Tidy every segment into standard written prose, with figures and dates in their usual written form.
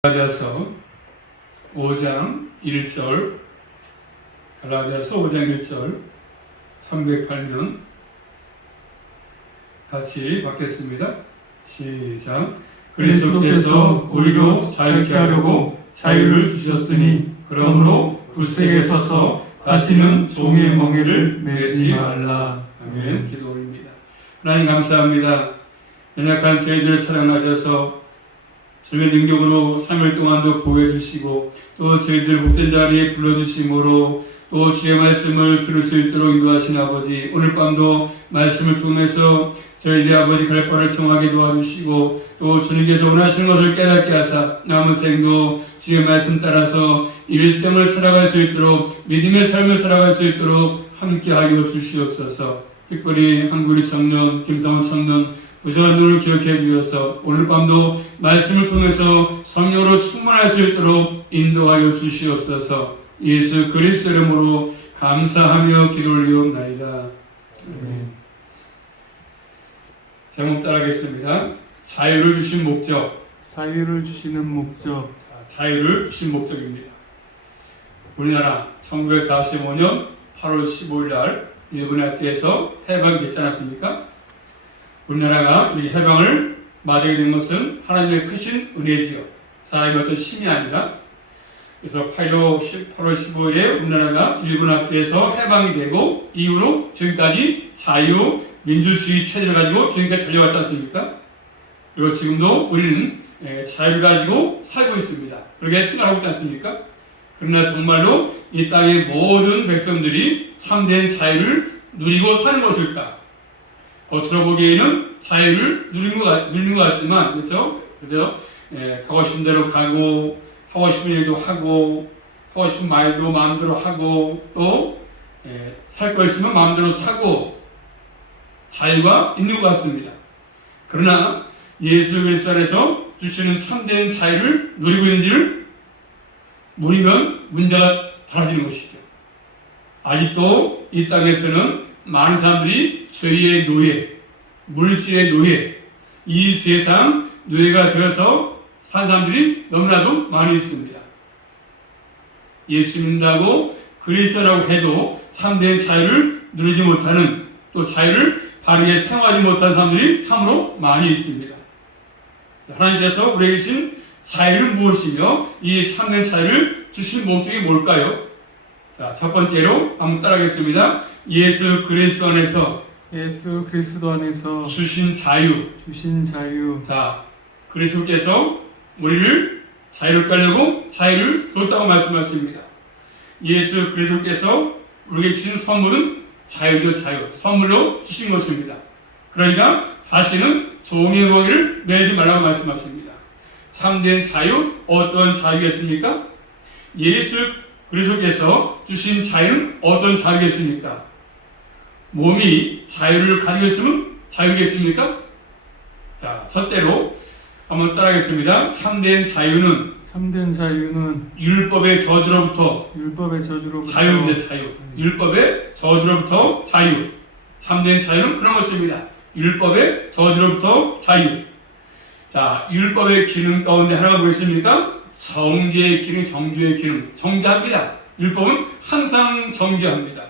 갈라디아서 5장 1절, 갈라디아서 5장 1절 308면 같이 받겠습니다. 시작. 그리스도께서 우리로 자유케 하려고 자유를 주셨으니 그러므로 굳세게 서서 다시는 종의 멍에를 매지 말라. 아멘. 기도 올립니다. 하나님 감사합니다. 연약한 저희들 사랑하셔서 주의 능력으로 3일 동안도 보여주시고 또 저희들 복된 자리에 불러주심으로 또 주의 말씀을 들을 수 있도록 인도하신 아버지, 오늘 밤도 말씀을 통해서 저희들의 아버지 갈 바를 정하게 도와주시고 또 주님께서 원하시는 것을 깨닫게 하사 남은 생도 주의 말씀 따라서 일생을 살아갈 수 있도록 믿음의 삶을 살아갈 수 있도록 함께하여 주시옵소서. 특별히 한국의 청년 김성훈 청년 부족한 눈을 기억해 주셔서 오늘 밤도 말씀을 통해서 성령으로 충만할 수 있도록 인도하여 주시옵소서. 예수 그리스도 이름으로 감사하며 기도 올리옵나이다. 제목 따라하겠습니다. 자유를 주신 목적. 자유를 주시는 목적. 자유를 주신 목적입니다. 우리나라 1945년 8월 15일 날 일본에 의해서 해방이 됐지 않았습니까? 우리나라가 이 해방을 맞이하게 된 것은 하나님의 크신 은혜지요. 사람의 어떤 힘이 아니라. 그래서 8월 15일에 우리나라가 일본 앞에서 해방이 되고 이후로 지금까지 자유, 민주주의 체제를 가지고 지금까지 달려왔지 않습니까? 그리고 지금도 우리는 자유를 가지고 살고 있습니다. 그렇게 생각하고 있지 않습니까? 그러나 정말로 이 땅의 모든 백성들이 참된 자유를 누리고 사는 것일까? 겉으로 보기에는 자유를 누린 것 같지만, 그렇죠? 가고 싶은 대로 가고, 하고 싶은 일도 하고, 하고 싶은 말도 마음대로 하고, 또, 살 거 있으면 마음대로 사고, 자유가 있는 것 같습니다. 그러나, 예수 그리스도 안에서 주시는 참된 자유를 누리고 있는지를 모르면 문제가 달라지는 것이죠. 아직도 이 땅에서는 많은 사람들이 죄의 노예, 물질의 노예, 이 세상 노예가 되어서 산 사람들이 너무나도 많이 있습니다. 예수 믿는다고 그리스도라고 해도 참된 자유를 누리지 못하는, 또 자유를 바르게 사용하지 못하는 사람들이 참으로 많이 있습니다. 하나님께서 우리에게 주신 자유는 무엇이며 이 참된 자유를 주신 목적이 뭘까요? 자, 첫 번째로 한번 따라하겠습니다. 예수 그리스도 안에서 주신 자유. 자, 그리스도께서 우리를 자유롭게 하려고 자유를 줬다고 말씀하십니다. 예수 그리스도께서 우리에게 주신 선물은 자유죠. 자유. 선물로 주신 것입니다. 그러니까 다시는 종의 멍에를 매지 말라고 말씀하십니다. 참된 자유, 어떤 자유겠습니까? 예수 그리스도께서 주신 자유는 어떤 자유겠습니까? 몸이 자유를 가지고 있으면 자유겠습니까? 자, 첫째로 한번 따라하겠습니다. 참된 자유는 율법의 저주로부터 자유입니다. 자유. 율법의 저주로부터 자유. 참된 자유는 그런 것입니다. 율법의 저주로부터 자유. 자, 율법의 기능 가운데 하나가 뭐겠습니까? 정죄의 기능, 정죄의 기능. 정죄합니다. 율법은 항상 정죄합니다.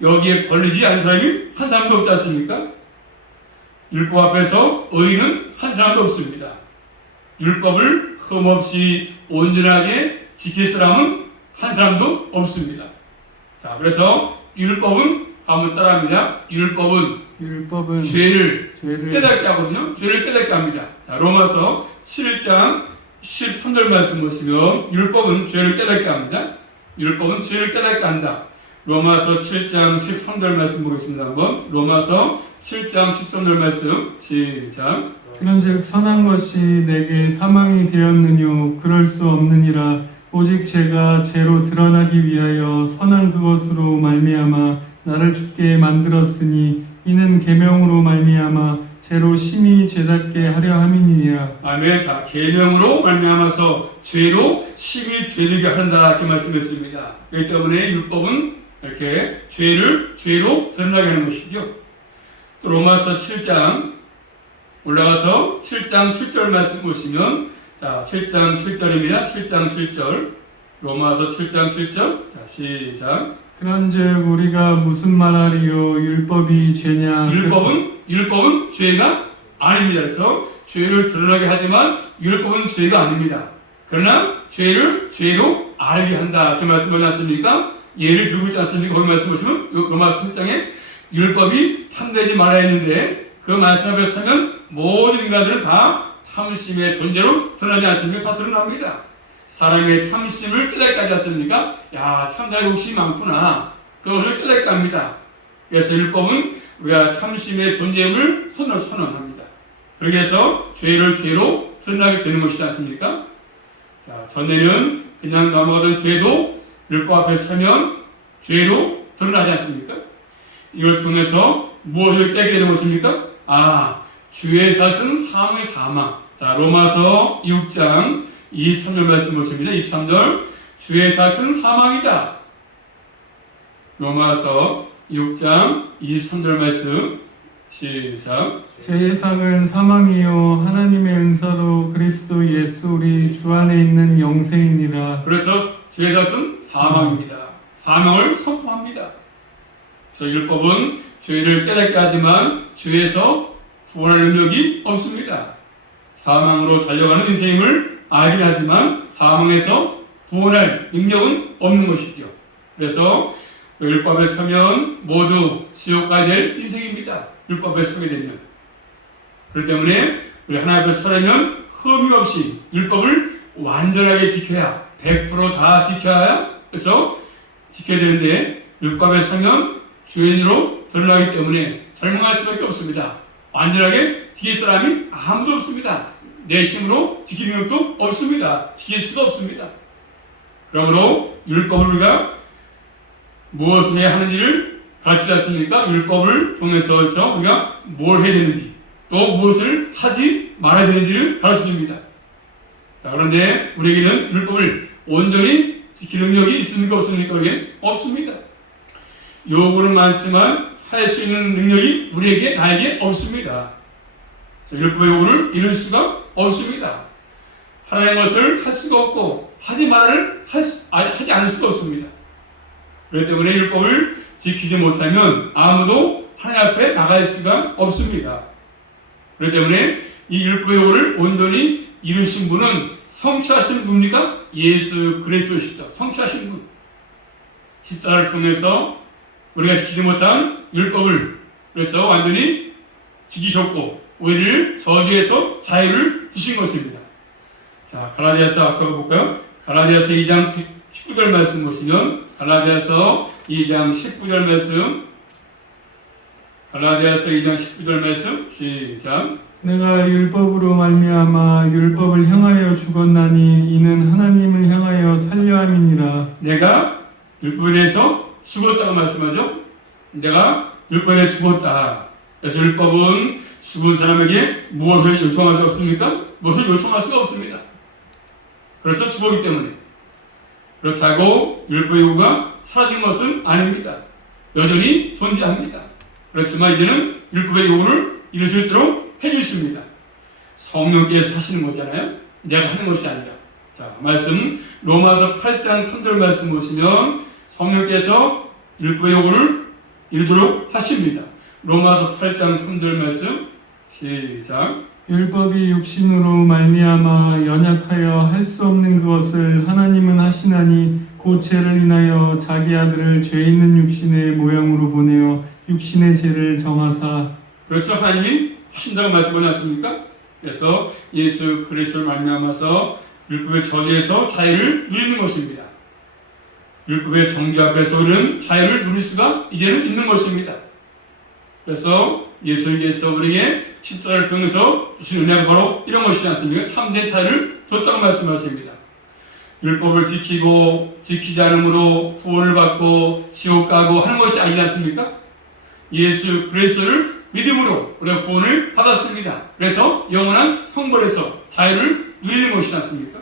여기에 걸리지 않은 사람이 한 사람도 없지 않습니까? 율법 앞에서 의인은 한 사람도 없습니다. 율법을 흠없이 온전하게 지킬 사람은 한 사람도 없습니다. 자, 그래서 율법은 한번 따라합니다. 율법은 죄를 깨닫게 하거든요. 죄를 깨닫게 합니다. 자, 로마서 7장 13절 말씀 보시면 율법은 죄를 깨닫게 합니다. 율법은 죄를 깨닫게 한다. 로마서 7장 13절 말씀 보겠습니다. 한번 로마서 7장 13절 말씀 시작. 그런즉 선한 것이 내게 사망이 되었느뇨 그럴 수 없느니라. 오직 죄가 죄로 드러나기 위하여 선한 그것으로 말미암아 나를 죽게 만들었으니 이는 계명으로 말미암아 죄로 심히 죄답게 하려 함이니라. 아멘. 자, 계명으로 말미암아서 죄로 심히 죄되게 한다 이렇게 말씀했습니다. 그렇기 때문에 율법은 이렇게 죄를 죄로 드러나게 하는 것이죠. 또 로마서 7장 올라가서 7장 7절 말씀 보시면 자, 7장 7절입니다. 7장 7절. 로마서 7장 7절. 자, 시작. 그런즉 우리가 무슨 말하리요? 율법이 죄냐? 율법은 죄가 아닙니다. 그래서 죄를 드러나게 하지만 율법은 죄가 아닙니다. 그러나 죄를 죄로 알게 한다. 그 말씀하지 않습니까? 예를 들고 있지 않습니까? 거기 말씀 보시면 로마서 10장에 율법이 탐내지 말아야 했는데 그 말씀 앞에 서면 모든 인간들은 다 탐심의 존재로 드러나지 않습니까? 다 드러납니다. 사람의 탐심을 깨닫게 하지 않습니까? 야, 참 나 욕심이 많구나. 그것을 깨닫게 합니다. 그래서 율법은 우리가 탐심의 존재임을 선언합니다. 그렇게 해서 죄를 죄로 드러나게 되는 것이지 않습니까? 자, 전에는 그냥 넘어가던 죄도 율법 앞에 서면 죄로 드러나지 않습니까? 이걸 통해서 무엇을 깨게 되는 것입니까? 아, 주의 삭은 사망의 사망. 자, 로마서 6장 23절 말씀 보십니다. 23절. 주의 삭은 사망이다. 로마서 6장 23절 말씀 시작. 죄의 상은 사망이요 하나님의 은사로 그리스도 예수 우리 주 안에 있는 영생이니라. 그래서 죄의 삭은 사망입니다. 사망을 선포합니다. 그래서 율법은 죄를 깨닫게 하지만 죄에서 구원할 능력이 없습니다. 사망으로 달려가는 인생임을 알긴 하지만 사망에서 구원할 능력은 없는 것이죠. 그래서 율법에 서면 모두 지옥 가야 될 인생입니다. 율법에 서게 되면. 그렇기 때문에 우리 하나님 앞에 서려면 흠이 없이 율법을 완전하게 지켜야 100% 다 지켜야 그래서 지켜야 되는데 율법에 서면 죄인으로 드러나기 때문에 절망할 수밖에 없습니다. 완전하게 지킬 사람이 아무도 없습니다. 내 힘으로 지킬 능력도 없습니다. 지킬 수도 없습니다. 그러므로 율법을 우리가 무엇을 해야 하는지를 가르치지 않습니까? 율법을 통해서 우리가 뭘 해야 되는지 또 무엇을 하지 말아야 되는지를 가르쳐줍니다. 자, 그런데 우리에게는 율법을 온전히 지킬 능력이 있습니까? 없습니까? 우리에게 없습니다. 요구는 많지만 할 수 있는 능력이 우리에게 나에게 없습니다. 율법의 요구를 이룰 수가 없습니다. 하나님의 것을 할 수가 없고 하지 않을 수가 없습니다. 그렇기 때문에 율법을 지키지 못하면 아무도 하나님 앞에 나갈 수가 없습니다. 그렇기 때문에 이 율법의 요구를 온전히 이루신 분은 성취하신 분입니까? 예수 그리스도시죠. 성취하신 분. 십자가를 통해서 우리가 지키지 못한 율법을 그래서 완전히 지키셨고 우리를 저주에서 자유를 주신 것입니다. 자, 갈라디아서 아까 볼까요? 갈라디아서 2장 19절 말씀 보시면 갈라디아서 2장 19절 말씀 갈라디아서 2장 19절 말씀 시작. 내가 율법으로 말미암아 율법을 향하여 죽었나니 이는 하나님을 향하여 살려 함이니라. 내가 율법에 대해서 죽었다고 말씀하죠. 내가 율법에 대해 죽었다. 그래서 율법은 죽은 사람에게 무엇을 요청할 수 없습니까? 무엇을 요청할 수가 없습니다. 그래서 죽었기 때문에. 그렇다고 율법의 요구가 사라진 것은 아닙니다. 여전히 존재합니다. 그렇지만 이제는 율법의 요구를 이룰 수 있도록 해주십니다. 성령께서 하시는 거잖아요. 내가 하는 것이 아니라. 자, 말씀 로마서 8장 3절 말씀 보시면 성령께서 율법의 요구를 이루도록 하십니다. 로마서 8장 3절 말씀 시작. 율법이 육신으로 말미암아 연약하여 할 수 없는 그것을 하나님은 하시나니 곧 죄를 인하여 자기 아들을 죄 있는 육신의 모양으로 보내어 육신의 죄를 정하사. 그렇죠. 하나님이 하신다고 말씀하지 않습니까? 그래서 예수 그리스도를 말미암아서 율법의 저주에서 자유를 누리는 것입니다. 율법의 정죄 앞에서 우리는 자유를 누릴 수가 이제는 있는 것입니다. 그래서 예수님께서 우리에게 십자가를 통해서 주신 은혜가 바로 이런 것이지 않습니까? 참된 자유를 줬다고 말씀하십니다. 율법을 지키고 지키지 않음으로 구원을 받고 지옥 가고 하는 것이 아니지 않습니까? 예수 그리스도를 믿음으로 우리가 구원을 받았습니다. 그래서 영원한 형벌에서 자유를 누리는 것이지 않습니까?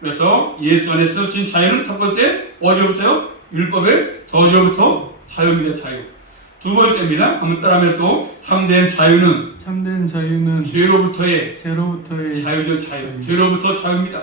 그래서 예수 안에서 주신 자유는 첫 번째 어디로부터요? 율법의 저주로부터 자유입니다. 자유. 두 번째입니다. 한번 따라하면 또 참된 자유는 참된 자유는 죄로부터의 죄로부터의 자유죠. 자유. 죄로부터 자유입니다.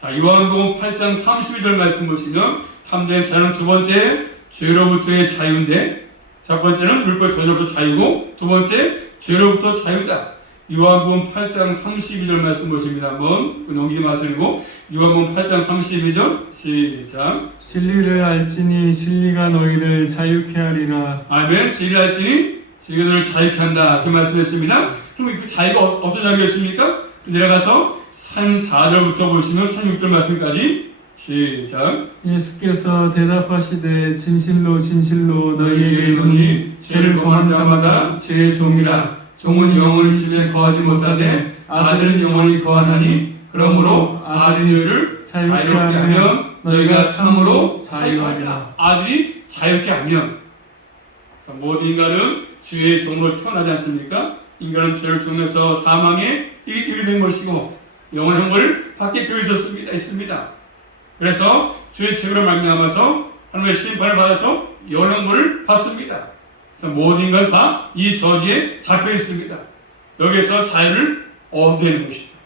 자, 요한복음 8장 31절 말씀 보시면 참된 자유는 두 번째 죄로부터의 자유인데 첫 번째는 물법 전으로부터 자유고 두 번째 죄로부터 자유다. 요한복음 8장 32절 말씀 보십니다. 한번 넘기지 마시고 요한복음 8장 32절 시작. 진리를 알지니 진리가 너희를 자유케 하리라. 아멘. 진리를 알지니 진리가 너를 자유케 한다. 그 말씀했습니다. 그럼 그 자유가 어떤 자유였습니까? 내려가서 34절부터 보시면 36절 말씀까지 시작. 예수께서 대답하시되 진실로 진실로 너희에게 너희에게 이르노니 이르노니 죄를 범한 자마다 죄의 종이라. 종은 영원히 집에 거하지 못하되 아들은 영원히 거하나니 그러므로 아들이 너희를 자유롭게 하면 너희가 참으로 자유하리라. 아들이 자유롭게 하면 그래서 모든 인간은 죄의 종으로 태어나지 않습니까? 인간은 죄를 통해서 사망에 이르게 된 것이고 영원한 형벌을 받게 되어 있습니다. 그래서 죄의 책으로 말미암아서 하나님의 심판을 받아서 영원한 형벌을 받습니다. 그래서 모든 인간 다 이 저지에 잡혀 있습니다. 여기서 자유를 얻어야 되는 것이죠.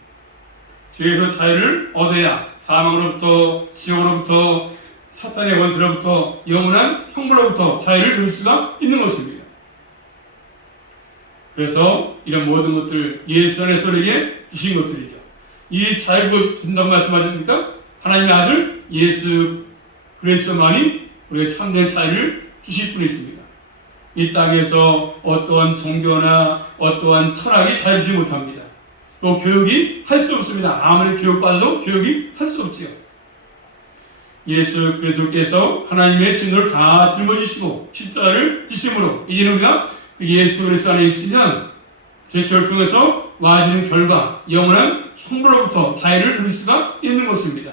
죄에서 자유를 얻어야 사망으로부터 지옥으로부터 사탄의 원수로부터 영원한 형벌로부터 자유를 누릴 수가 있는 것입니다. 그래서 이런 모든 것들 예수 안에서 우리에게 주신 것들이죠. 이 자유를 준다고 말씀하십니까? 하나님의 아들 예수 그리스도만이 우리에게 참된 자유를 주실 분이 있습니다. 이 땅에서 어떠한 종교나 어떠한 철학이 자유를 주지 못합니다. 또 교육이 할 수 없습니다. 아무리 교육받아도 교육이 할 수 없지요. 예수 그리스도께서 하나님의 진노를 다 짊어지시고 십자가를 지심으로 이제는 우리가 예수 그리스도 안에 있으면 죄를 통해서 와지는 결과 영원한 형벌로부터 자유를 누릴 수가 있는 것입니다.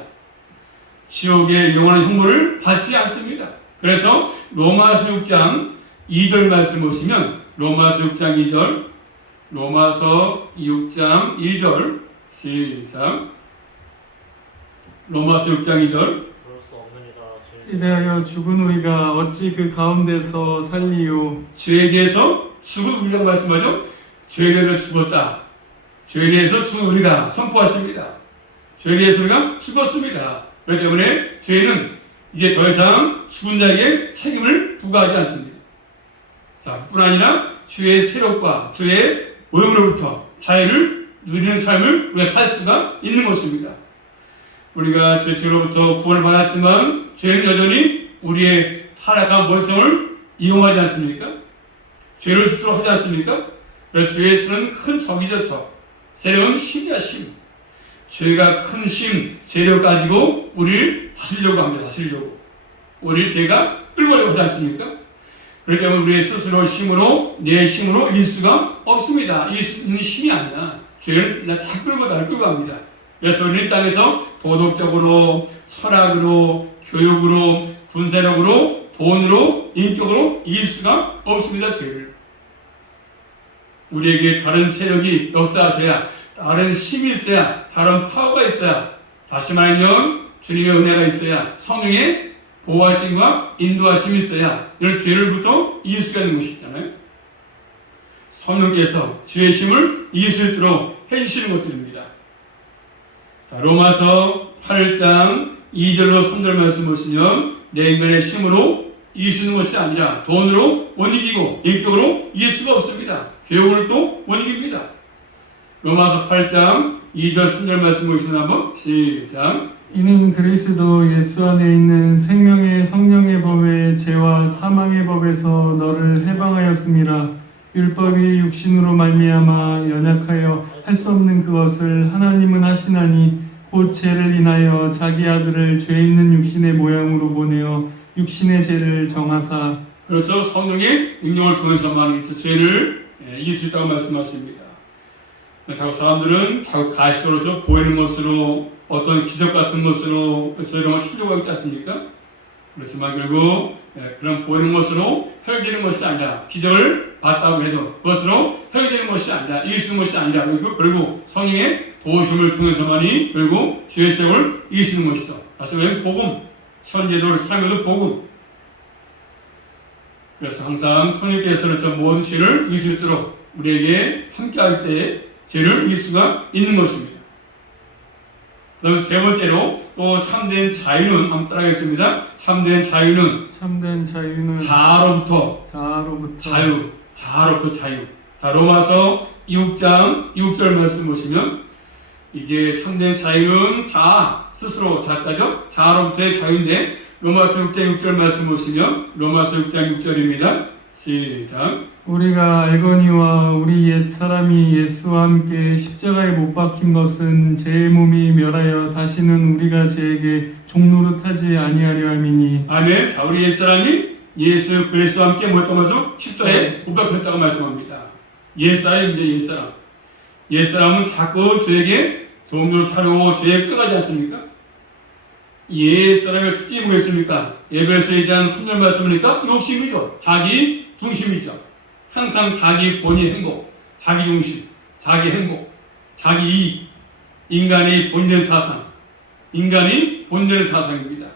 지옥의 영원한 형벌을 받지 않습니다. 그래서 로마서 6장 2절 말씀 보시면 로마서 6장 2절 로마서 6장 2절 시작. 로마서 6장 2절 이래하여 죽은 우리가 어찌 그 가운데서 살리요. 죄에 대해서 죽은 우리라고 말씀하죠. 죄에 대해서 죽었다. 죄에 대해서 죽은 우리가 선포하십니다. 죄에 대해서 우리가 죽었습니다. 그렇기 때문에 죄는 이제 더 이상 죽은 자에게 책임을 부과하지 않습니다. 자, 뿐 아니라 죄의 세력과 죄의 오염으로부터 자유를 누리는 삶을 우리가 살 수가 있는 것입니다. 우리가 죄로부터 구원을 받았지만 죄는 여전히 우리의 타락한 본성을 이용하지 않습니까? 죄를 짓도록 하지 않습니까? 그래서 죄의 수는 큰 적이죠. 적. 세력은 힘이야 힘. 죄가 큰 힘, 세력 가지고 우리를 다스리려고 합니다. 다스리려고. 우리를 죄가 끌고 가려고 하지 않습니까? 그렇기 때문에 우리의 스스로 힘으로 내 힘으로 이길 수가 없습니다. 이길 수 있는 힘이 아니야. 죄를 다 끌고 나를 끌고 갑니다. 그래서 우리는 이 땅에서 도덕적으로, 철학으로, 교육으로, 군사력으로, 돈으로, 인격으로 이길 수가 없습니다. 죄를. 우리에게 다른 세력이 역사하셔야, 다른 힘이 있어야, 다른 파워가 있어야, 다시 말하면 주님의 은혜가 있어야, 성령의 보호하심과 인도하심이 있어야 이런 죄를부터 이길 수가 있는 것이잖아요. 성령께서 죄의 힘을 이길 수 있도록 해주시는 것들입니다. 자, 로마서 8장 2절로 3절 말씀 보시면 내 인간의 힘으로 이길 수 있는 것이 아니라 돈으로 못 이기고 인격으로 이길 수가 없습니다. 교육을 또 못 이깁니다. 로마서 8장 2절 3절 말씀 보시면 한번 시작. 이는 그리스도 예수 안에 있는 생명의 성령의 법의 죄와 사망의 법에서 너를 해방하였음이라. 율법이 육신으로 말미암아 연약하여 할 수 없는 그것을 하나님은 하시나니 곧 죄를 인하여 자기 아들을 죄 있는 육신의 모양으로 보내어 육신의 죄를 정하사. 그래서 성령의 능력을 통해서만 죄를 이길 수 있다고 말씀하십니다. 자꾸 사람들은 자꾸 가시적으로 보이는 것으로 어떤 기적 같은 것으로 이런 걸 추구하고 있지 않습니까? 그렇지만 결국 그런 보이는 것으로 해결되는 것이 아니라 기적을 봤다고 해도 그것으로 해결되는 것이 아니라 이길 수 있는 것이 아니라 결국 성령의 도우심을 통해서만이 결국 죄의 세력을 이길 수 있는 것이죠. 다시 말하면 복음, 현재도 삶에도 복음. 그래서 항상 성령께서는 저 모든 죄를 이길 수 있도록 우리에게 함께할 때에 죄를 이길 수가 있는 것입니다. 그다음 세 번째로 또 참된 자유는 한번 따라하겠습니다. 참된 자유는 자아로부터 자유. 자, 로마서 6절 말씀 보시면 이제 참된 자유는 스스로 자자죠. 자아로부터의 자유인데 로마서 6장 6절 말씀 보시면 로마서 6장 6절입니다. 시작. 우리가 알거니와 우리 옛사람이 예수와 함께 십자가에 못 박힌 것은 제 몸이 멸하여 다시는 우리가 제에게 종노릇하지 아니하려 함이니. 아멘. 자, 우리 옛사람이 예수 그리스도와 함께 뭐였다면서 십자가에 못 박혔다고 말씀합니다. 옛사람입니다. 옛사람은 자꾸 죄에게 종노릇하려고 죄에 끌어가지 않습니까? 옛사람의 특징이 뭐겠습니까? 에베소 2장 3절 말씀이니까 욕심이죠. 자기 중심이죠. 항상 자기 본의 행복, 자기 중심, 자기 행복, 자기 이익, 인간의 본전 사상입니다.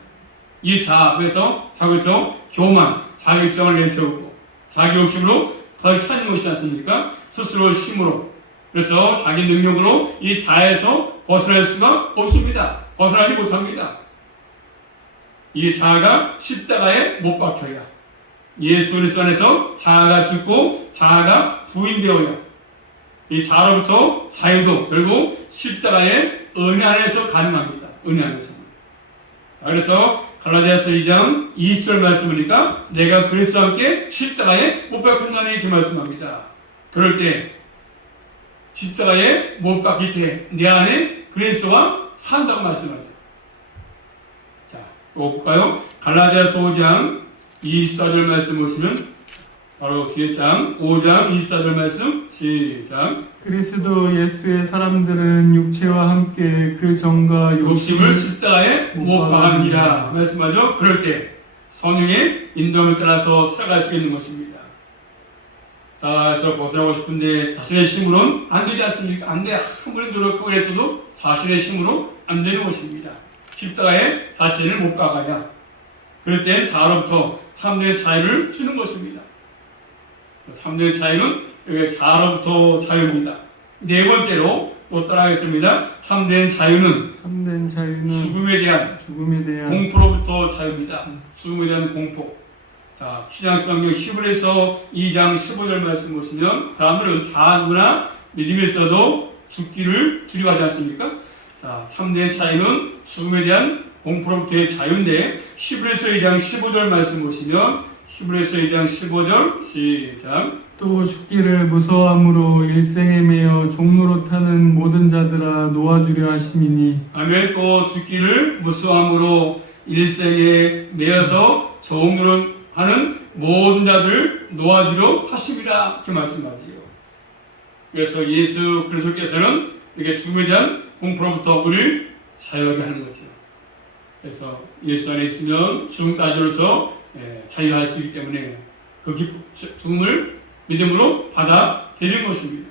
이 자아 앞에서 자그죠 교만, 자기 주장을 내세우고 자기 욕심으로 덜 찾는 것이지 않습니까? 스스로 힘으로, 그래서 자기 능력으로 이 자아에서 벗어날 수가 없습니다. 벗어나지 못합니다. 이 자아가 십자가에 못 박혀야 예수 그리스도 안에서 자아가 죽고 자아가 부인되어야 이 자아로부터 자유도 결국 십자가의 은혜 안에서 가능합니다. 은혜 안에서. 그래서 갈라디아서 2장 20절 말씀이니까 내가 그리스도와 함께 십자가에 못 박혔나니 이렇게 말씀합니다. 그럴 때 십자가에 못 박힐 때 내 안에 그리스도와 산다고 말씀하죠. 자, 또 볼까요? 갈라디아서 5장 24절 말씀 보시면 바로 뒤에 장 5장 24절 말씀 시작. 그리스도 예수의 사람들은 육체와 함께 그 정과 욕심을 십자가에 못 박았느니라 말씀하죠. 그럴 때 성령의 인도함을 따라서 살아갈 수 있는 것입니다. 자에서 벗어나고 싶은데 자신의 힘으로는 안 되지 않습니까? 안 돼. 아무리 노력하고 했어도 자신의 힘으로 안 되는 것입니다. 십자가에 자신을 못 박아야 그럴 땐 자아로부터 참된 자유를 주는 것입니다. 참된 자유는 여기 자아로부터 자유입니다. 네 번째로 또 따라하겠습니다. 참된 자유는 죽음에 대한 공포로부터 자유입니다. 죽음에 대한 공포. 자, 신약성경 히브리서 2장 15절 말씀 보시면 사람들은 다 누구나 믿음이 있어도 죽기를 두려워하지 않습니까? 자, 참된 자유는 죽음에 대한 공포로부터의 자유인데 히브리서 2장 15절 말씀 보시면 히브리서 2장 15절 시작. 또 죽기를 무서워함으로 일생에 매여 종노릇하는 모든 자들아 놓아주려 하심이니. 아멘. 또 죽기를 무서워함으로 일생에 매여서 종노릇하는 모든 자들 놓아주려 하심이라 이렇게 말씀하지요. 그래서 예수 그리스도께서는 이렇게 죽음에 대한 공포로부터 우리를 자유하게 하는 거죠. 그래서 예수 안에 있으면 죽음까지로서 자유할 수 있기 때문에 그 죽음을 믿음으로 받아들이는 것입니다.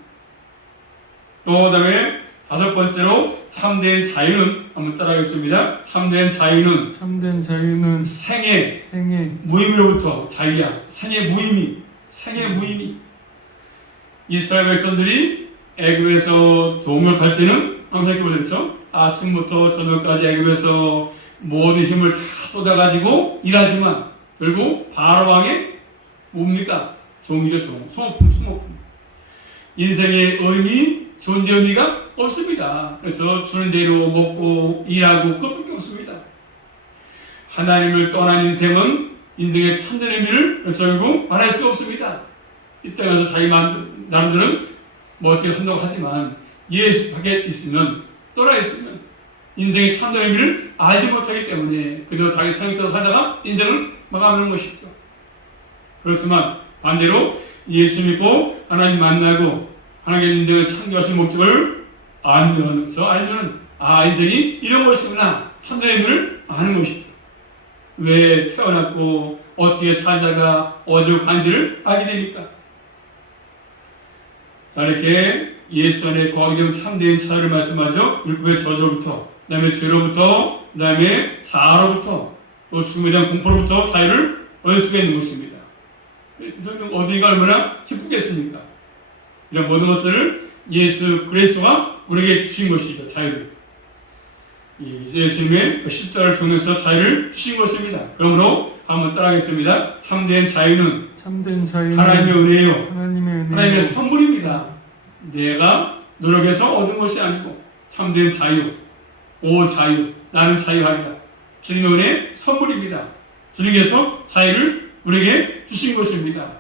또 다음에 다섯 번째로 참된 자유는 한번 따라하겠습니다. 참된 자유는 생애 무의미로부터 자유야. 생애 무의미. 이스라엘 백성들이 애굽에서 종을 때는 항상 이렇게 보셨죠? 아침부터 저녁까지 애굽에서 모든 힘을 다 쏟아가지고 일하지만 결국 바로 왕의 뭡니까? 종이죠, 종. 수모품. 인생의 의미, 존재 의미가 없습니다. 그래서 주는 대로 먹고 일하고 그것밖에 없습니다. 하나님을 떠난 인생은 인생의 참된 의미를 결국 말할 수 없습니다. 이때 가서 자기 나름대로는 뭐 어떻게 한다고 하지만 예수 밖에 있으면 떠나 있으면 인생의 참된 의미를 알지 못하기 때문에 그저 자기 생각대로 살다가 인생을 마감하는 것이죠. 그렇지만 반대로 예수 믿고 하나님 만나고 하나님의 인생을 창조하신 목적을 알면 인생이 이런 것이구나 참된 의미를 아는 것이죠. 왜 태어났고 어떻게 살다가 어디로 간지를 알게 되니까. 자, 이렇게 예수 안에 거하게 되면 참된 자유를 말씀하죠. 율법의 저주로부터, 그 다음에 죄로부터, 그 다음에 자아로부터, 또 죽음에 대한 공포로부터 자유를 얻을 수가 있는 것입니다. 어디가 얼마나 기쁘겠습니까? 이런 모든 것들을 예수 그리스도가 우리에게 주신 것이죠. 자유를. 예수님의 십자가를 통해서 자유를 주신 것입니다. 그러므로 한번 따라하겠습니다. 참된 자유는 하나님의 은혜요. 하나님의 선물입니다. 내가 노력해서 얻은 것이 아니고 참된 자유, 오 자유, 나는 자유하리라. 주님의 은혜 선물입니다. 주님께서 자유를 우리에게 주신 것입니다.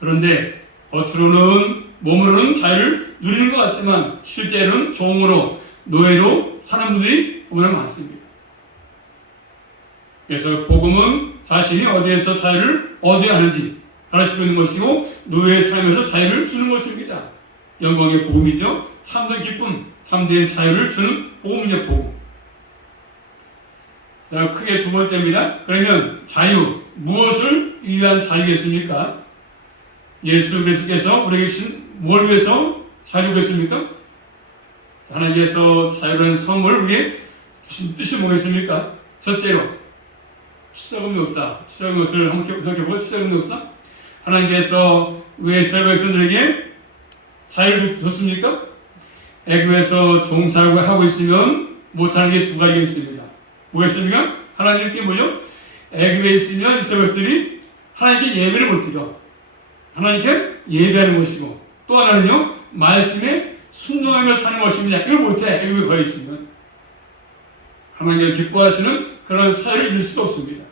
그런데 겉으로는 몸으로는 자유를 누리는 것 같지만 실제로는 종으로 노예로 사는 분들이 너무나 많습니다. 그래서 복음은 자신이 어디에서 자유를 얻어야 하는지 가르치고 있는 것이고 노예의 삶에서 자유를 주는 것입니다. 영광의 복음이죠. 참된 기쁨, 참된 자유를 주는 복음이죠. 복음. 자, 크게 두 번째입니다. 그러면 자유, 무엇을 위한 자유겠습니까? 예수 그리스도께서 우리에게 주신 뭘 위해서 자유겠습니까? 하나님께서 자유라는 선물을 우리에게 주신 뜻이 뭐겠습니까? 첫째로 출애굽 역사, 출애굽 역사를 한번 생각해보고 출애굽 역사 하나님께서 왜 이스라엘 백성들에게 자유를 줬습니까? 애굽에서 종살고 하고 있으면 못하는 게 두 가지가 있습니다. 뭐겠습니까? 하나님께 뭐죠? 애굽에 있으면 이스라엘 백성들이 하나님께 예배를 못 드려. 하나님께 예배하는 것이고 또 하나는요 말씀에 순종하며 사는 것입니다. 이걸 못해. 애굽에 거해 있으면 하나님께서 기뻐하시는 그런 사회를 이룰 수도 없습니다.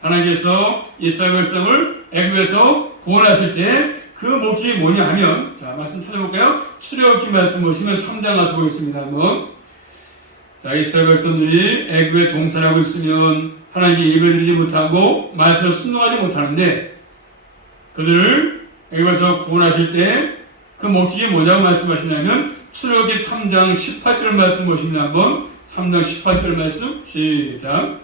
하나님께서 이스라엘 백성을 애굽에서 구원하실 때 그 목적이 뭐냐 하면 자 말씀 찾아볼까요? 출애굽기 말씀 보시면 3장 가서 보겠습니다. 한번 자 이스라엘 백성들이 애굽에 종살하고 있으면 하나님께 예배드리지 못하고 말씀을 순종하지 못하는데 그들을 애굽에서 구원하실 때 그 목적이 뭐냐고 말씀하시냐면 출애굽기 3장 18절 말씀 보시면 한번 3장 18절 말씀 시작.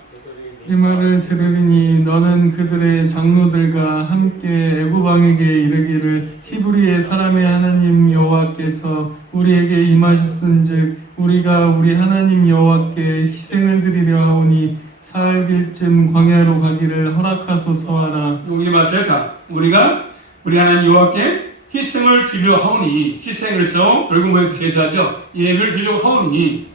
이 말을 들으리니 너는 그들의 장로들과 함께 애굽 왕에게 이르기를 히브리의 사람의 하나님 여호와께서 우리에게 임하셨은즉 우리가 우리 하나님 여호와께 희생을 드리려 하오니 사흘 길쯤 광야로 가기를 허락하소서 하라. 여기 마세요. 자, 우리가 우리 하나님 여호와께 희생을 드리려 하오니 희생을 해서 결국 뭐 제사죠. 예배를 드리려 하오니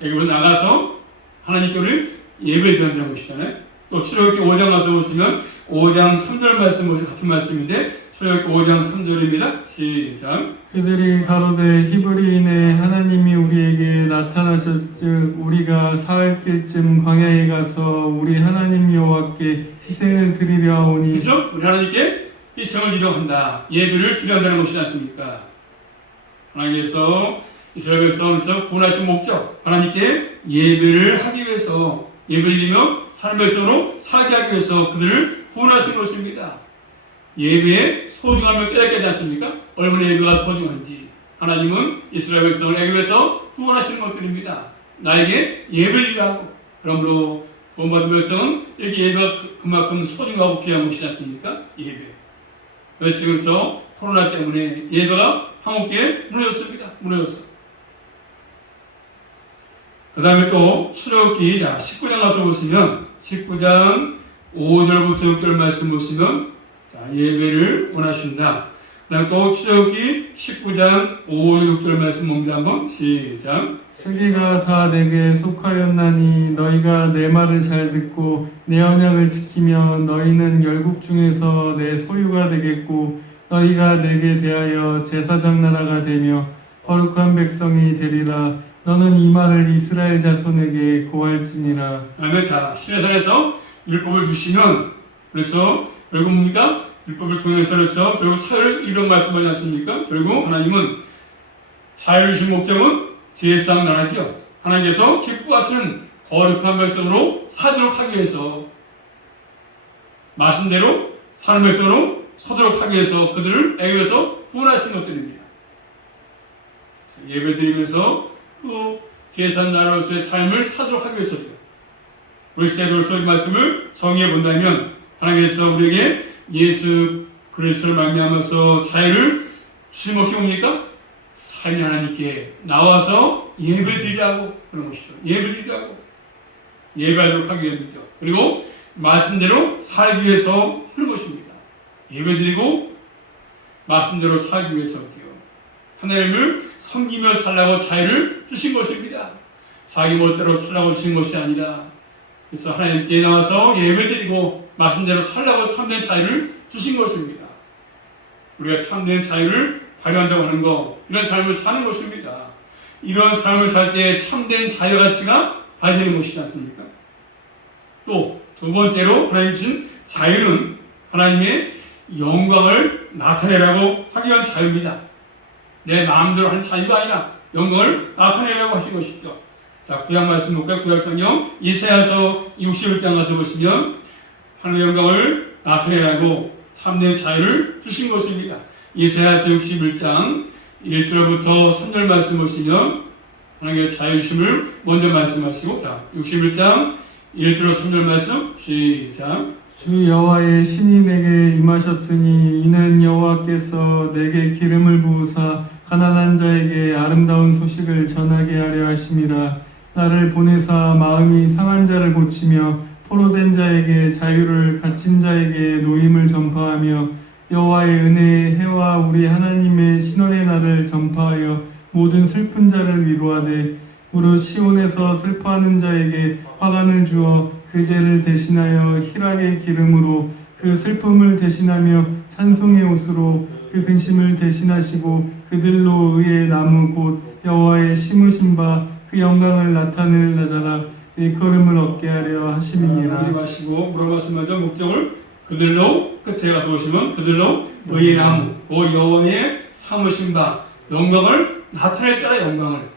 애굽을 나가서 하나님께 우리를 예배 드린다는 것이잖아요. 또 출애굽기 5장 가서 보시면 5장 3절 말씀 같은 말씀인데 출애굽기 5장 3절입니다. 시작. 그들이 가로되 히브리인의 하나님이 우리에게 나타나셨즉 우리가 사흘길쯤 광야에 가서 우리 하나님 여호와께 희생을 드리려 하오니 그렇죠? 우리 하나님께 희생을 드리려 한다. 예배를 드려야 한다는 것이지 않습니까? 하나님께서 이스라엘 백성을 구원하신 목적 하나님께 예배를 하기 위해서 예배를 드리며 삶의 백성으로 살게 하기 위해서 그들을 구원하신 것입니다. 예배의 소중함을 깨닫게 하지 않습니까? 얼마나 예배가 소중한지 하나님은 이스라엘 백성을 애굽에서 구원하시는 것들입니다. 나에게 예배를 드리라 하고 그러므로 구원받은 백성은 이렇게 예배가 그만큼 소중하고 귀한 것이지 않습니까? 예배. 그래서 지금 저 코로나 때문에 예배가 한국교회에 무너졌습니다. 무너졌어. 그 다음에 또 출애굽기 19장 가서 보시면 19장 5절부터 6절 말씀 보시면 자, 예배를 원하신다. 그 다음에 또 출애굽기 19장 5절 6절 말씀 봅니다. 한번 시작. 세계가 다 내게 속하였나니 너희가 내 말을 잘 듣고 내 언약을 지키며 너희는 열국 중에서 내 소유가 되겠고 너희가 내게 대하여 제사장 나라가 되며 거룩한 백성이 되리라. 너는 이 말을 이스라엘 자손에게 고할지니라. 아멘. 자, 시내산에서 율법을 주시면 그래서 결국 뭡니까? 율법을 통해서 그래서 결국 사회를 이런 말씀하지 않습니까? 결국 하나님은 자유를 주신 목적은 제사장 나라죠. 하나님께서 기뻐하시는 거룩한 백성으로 살도록 하기 위해서 말씀대로 사는 백성으로 서도록 하기 위해서 그들을 애굽에서 구원하신 것들입니다. 예배드리면서 또 제사장 나라로서의 삶을 사도록 하기 위해서죠. 우리 시대로서 이 말씀을 정의해 본다면 하나님께서 우리에게 예수 그리스도를 말미암아서 자유를 주신 것이 뭡니까? 삶이 하나님께 나와서 예배를 드리라고 그런 것이죠. 예배를 드리라고 예배하도록 하기 위함이죠. 그리고 말씀대로 살기 위해서 하는 것입니다. 예배드리고 말씀대로 살기 위해서요. 하나님을 섬기며 살라고 자유를 주신 것입니다. 자기 멋대로 살라고 주신 것이 아니라 그래서 하나님께 나와서 예배드리고 말씀대로 살라고 참된 자유를 주신 것입니다. 우리가 참된 자유를 발휘한다고 하는 것, 이런 삶을 사는 것입니다. 이런 삶을 살 때 참된 자유 가치가 발휘되는 것이지 않습니까? 또 두 번째로 하나님 주신 자유는 하나님의 영광을 나타내라고 하기 위한 자유입니다. 내 마음대로 하는 자유가 아니라 영광을 나타내라고 하신 것이죠. 자, 구약 말씀 볼까요? 구약 성경 이사야서 61장 가서 보시면 하나님의 영광을 나타내라고 참된 자유를 주신 것입니다. 이사야서 61장 1절부터 3절 말씀 보시면 하나님의 자유심을 먼저 말씀하시고, 자, 61장 1절로 3절 말씀 시작. 주 여호와의 신이 내게 임하셨으니 이는 여호와께서 내게 기름을 부으사 가난한 자에게 아름다운 소식을 전하게 하려 하심이라. 나를 보내사 마음이 상한 자를 고치며 포로된 자에게 자유를, 갇힌 자에게 노임을 전파하며 여호와의 은혜의 해와 우리 하나님의 신원의 날을 전파하여 모든 슬픈 자를 위로하되 무릇 시온에서 슬퍼하는 자에게 화관을 주어 그 죄를 대신하여 희락의 기름으로 그 슬픔을 대신하며 찬송의 옷으로 그 근심을 대신하시고 그들로 의의 나무 곧 여호와의 심으신 바 그 영광을 나타낼 나자라 일컬음을 얻게 하려 하심이니라. 우리 마시고 물어봤으면서 목적을 그들로 끝에 가서 보시면 그들로 의의 나무 곧 여호와의 삼으신 바 영광을 나타낼 자라. 영광을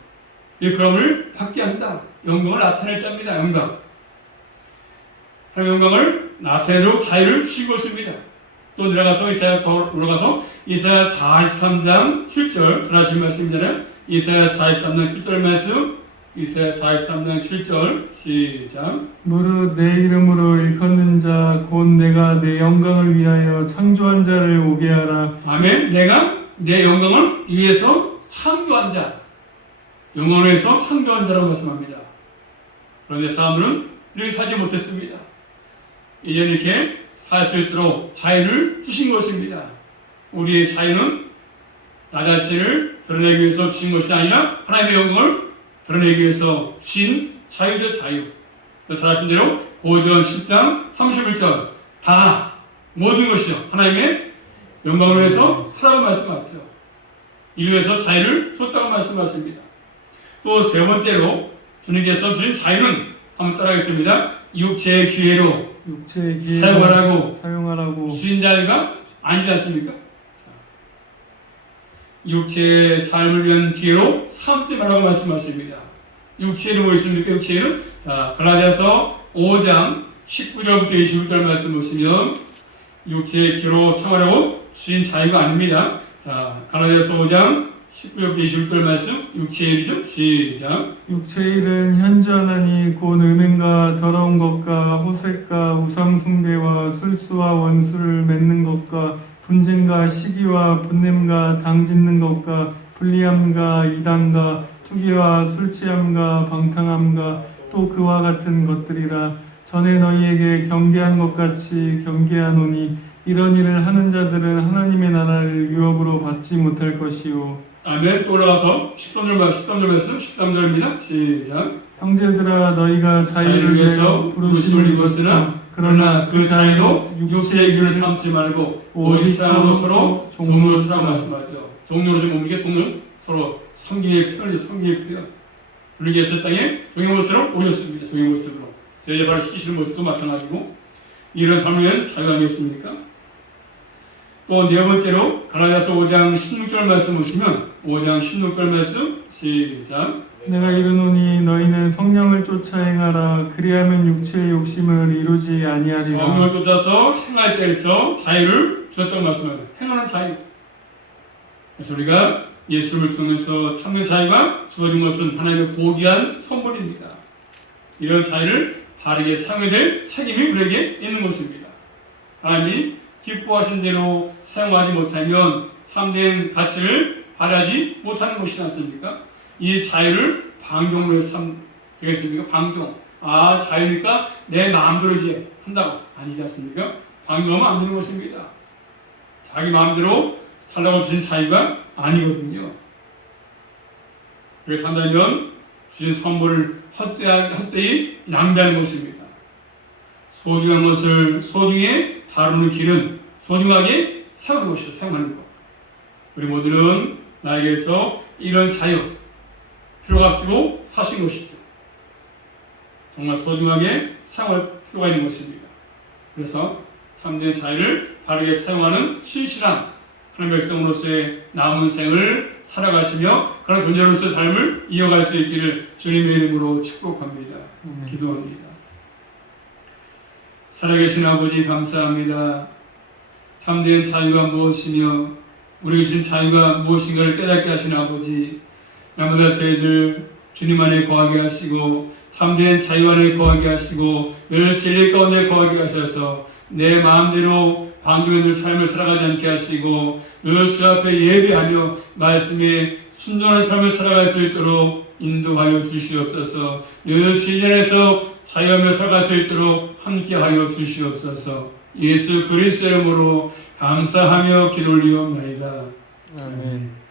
일컬음을 받게 한다. 영광을 나타낼 자입니다. 영광. 하나님의 영광을 나타내도록 자유를 주신 것입니다. 또 내려가서 올라가서 이사야 43장 7절 들으신 말씀이잖아요. 이사야 43장 7절 말씀. 이사야 43장 7절 시작. 무릇 내 이름으로 일컫는 자 곧 내가 내 영광을 위하여 창조한 자를 오게 하라. 아멘. 내가 내 영광을 위해서 창조한 자, 영광을 위해서 창조한 자라고 말씀합니다. 그런데 사람들은 이렇게 살지 못했습니다. 이제 이렇게 살 수 있도록 자유를 주신 것입니다. 우리의 자유는 나 자신을 드러내기 위해서 주신 것이 아니라 하나님의 영광을 드러내기 위해서 주신 자유죠. 자유. 잘 아신 대로 고전 10장 31절 다 모든 것이요 하나님의 영광을 위해서 하라고 말씀하죠. 이를 위해서 자유를 줬다고 말씀하십니다. 또 세 번째로 주님께서 주신 자유는 한번 따라하겠습니다. 육체의 기회로 사용하라고 주신 자유가 아니지 않습니까? 육체의 삶을 위한 기회로 삼지 말라고 말씀하십니다. 육체는 뭐 있습니까? 육체는 갈라디아서 5장 19절부터 21절 말씀 보시면 육체의 기회로 사용하라고 주신 자유가 아닙니다. 갈라디아서 5장 19절부터 21절 말씀 육체의 일이죠. 시작. 육체의 일은 현저하나니 곧 음행과 더러운 것과 호색과 우상 숭배와 술수와 원수를 맺는 것과 분쟁과 시기와 분냄과 당짓는 것과 불리함과 이단과 투기와 술취함과 방탕함과 또 그와 같은 것들이라. 전에 너희에게 경계한 것 같이 경계하노니 이런 일을 하는 자들은 하나님의 나라를 유업으로 받지 못할 것이요. 아멘. 또 올라가서 13절 말씀 13절입니다. 시작. 형제들아 너희가 자유를 위해서 부르심을 입었으나 그러나 그 자유로 육체의 기회를 삼지 말고 오직 사랑으로 서로 종로를 트라고 말씀하죠. 종로로 지금 옮기게 종로 서로 성경의 표현이죠. 성경의 표현. 불리게서 땅에 종의 모습으로 오셨습니다. 종의 모습으로. 제자 바로 시키시는 모습도 마찬가지고 이런 삶을 자유하겠습니까? 또 네 번째로 갈라디아서 5장 16절 말씀 보시면 5장 16절 말씀 시작. 내가 이르노니 너희는 성령을 쫓아 행하라. 그리하면 육체의 욕심을 이루지 아니하리라. 성령을 쫓아서 행할 때에서 자유를 주셨다고 말씀합니다. 행하는 자유. 그래서 우리가 예수를 통해서 참는 자유가 주어진 것은 하나님의 고귀한 선물입니다. 이런 자유를 바르게 사용해야 될 책임이 우리에게 있는 것입니다. 하나님이 기뻐하신 대로 사용하지 못하면 참된 가치를 발휘하지 못하는 것이지 않습니까? 이 자유를 방종으로 해서 되겠습니까? 방종. 아, 자유니까 내 마음대로 이제 한다고. 아니지 않습니까? 방금하면 안 되는 것입니다. 자기 마음대로 살라고 주신 자유가 아니거든요. 그렇게 산다면 주신 선물을 헛되이 낭비하는 것입니다. 소중한 것을 소중히 다루는 길은 소중하게 사용하는 것이죠. 사용하는 것. 우리 모두는 나에게서 이런 자유, 필요값지고 사신 것이죠. 정말 소중하게 사용할 필요가 있는 것입니다. 그래서 참된 자유를 바르게 사용하는 신실한 하나님의 백성으로서의 남은 생을 살아가시며 그런 존재로서의 삶을 이어갈 수 있기를 주님의 이름으로 축복합니다. 기도합니다. 살아계신 아버지 감사합니다. 참된 자유가 무엇이며 우리에게 주신 자유가 무엇인가를 깨닫게 하신 아버지, 날마다 저희들 주님 안에 거하게 하시고 참된 자유 안에 거하게 하시고 늘 진리 가운데 거하게 하셔서 내 마음대로 방종의 삶을 살아가지 않게 하시고 늘 주 앞에 예배하며 말씀에 순종하는 삶을 살아갈 수 있도록 인도하여 주시옵소서. 늘 진리 안에서 자유하며 살아갈 수 있도록 함께하여 주시옵소서. 예수 그리스도의 이름으로 감사하며 기도 올리옵나이다. 아멘.